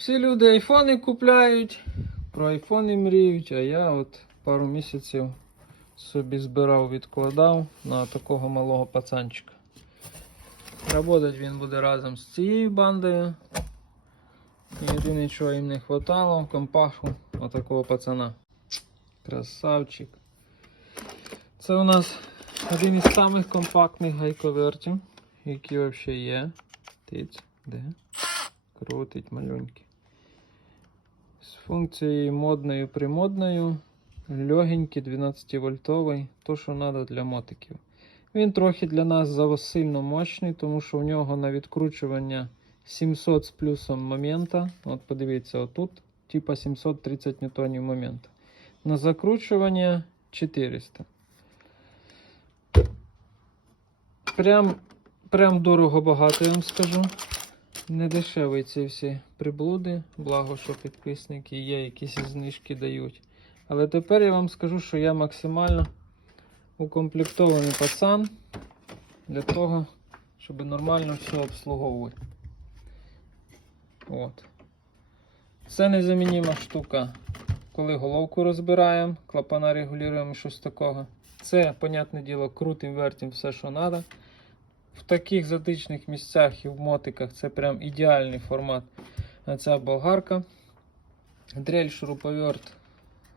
Всі люди айфони купляють, про айфони мріють, а я от пару місяців собі збирав, відкладав на такого малого пацанчика. Работать він буде разом з цією бандою. Єдине, чого їм не хватало, компаху отакого пацана. Красавчик. Це у нас один із самих компактних гайковертів, які взагалі є. Тиць, де? Крутить малюньки. З функцією модною примодною. Легенький 12 вольтовий, то що треба для мотиків. Він трохи для нас засильно мощний, тому що в нього на відкручування 700 з плюсом момента. От подивіться, отут, типа 730 ньютонів момента. На закручування 400. Прям, прям дорого багато, я вам скажу. Не дешевий ці всі приблуди, благо, що підписники є, якісь знижки дають. Але тепер я вам скажу, що я максимально укомплектований пацан для того, щоб нормально все обслуговувати. От. Це незамінима штука, коли головку розбираємо, клапана регулюємо щось такого. Це, понятне діло, крутим, вертим все, що треба. В таких затичних місцях і в мотиках це прям ідеальний формат. Ця болгарка. Дрель шуруповерт.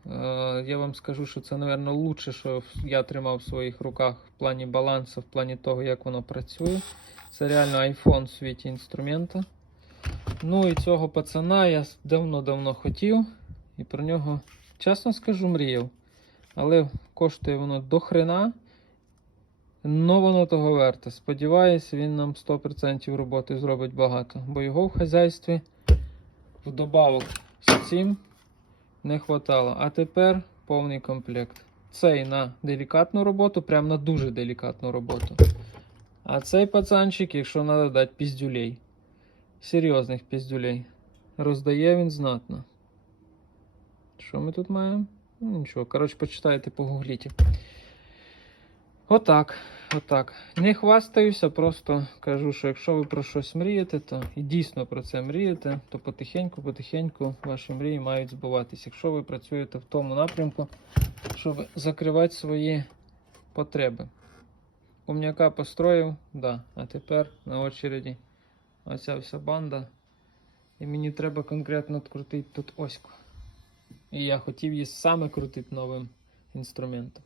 Е, Я вам скажу, що це, мабуть, лучше, що я тримав в своїх руках в плані балансу, в плані того, як воно працює. Це реально iPhone в світі інструмента. Ну і цього пацана я давно-давно хотів. І про нього, чесно скажу, мріяв. Але коштує воно до хрена. Но воно того верте. Сподіваюсь, він нам 100% роботи зробить багато. Бо його в хазяйстві вдобавок з цим не хватало. А тепер повний комплект. Цей на делікатну роботу, прям на дуже делікатну роботу. А цей пацанчик, якщо треба дати піздюлей. Серйозних піздюлей. Роздає він знатно. Що ми тут маємо? Ну, нічого, коротше, почитайте, погугліть. Отак, отак. Не хвастаюся, просто кажу, що якщо ви про щось мрієте, то і дійсно про це мрієте, то потихеньку-потихеньку ваші мрії мають збуватися. Якщо ви працюєте в тому напрямку, щоб закривати свої потреби. Умняка построїв, да. А тепер на очереді оця вся банда. І мені треба конкретно відкрутити тут оську. І я хотів її саме крутити новим інструментом.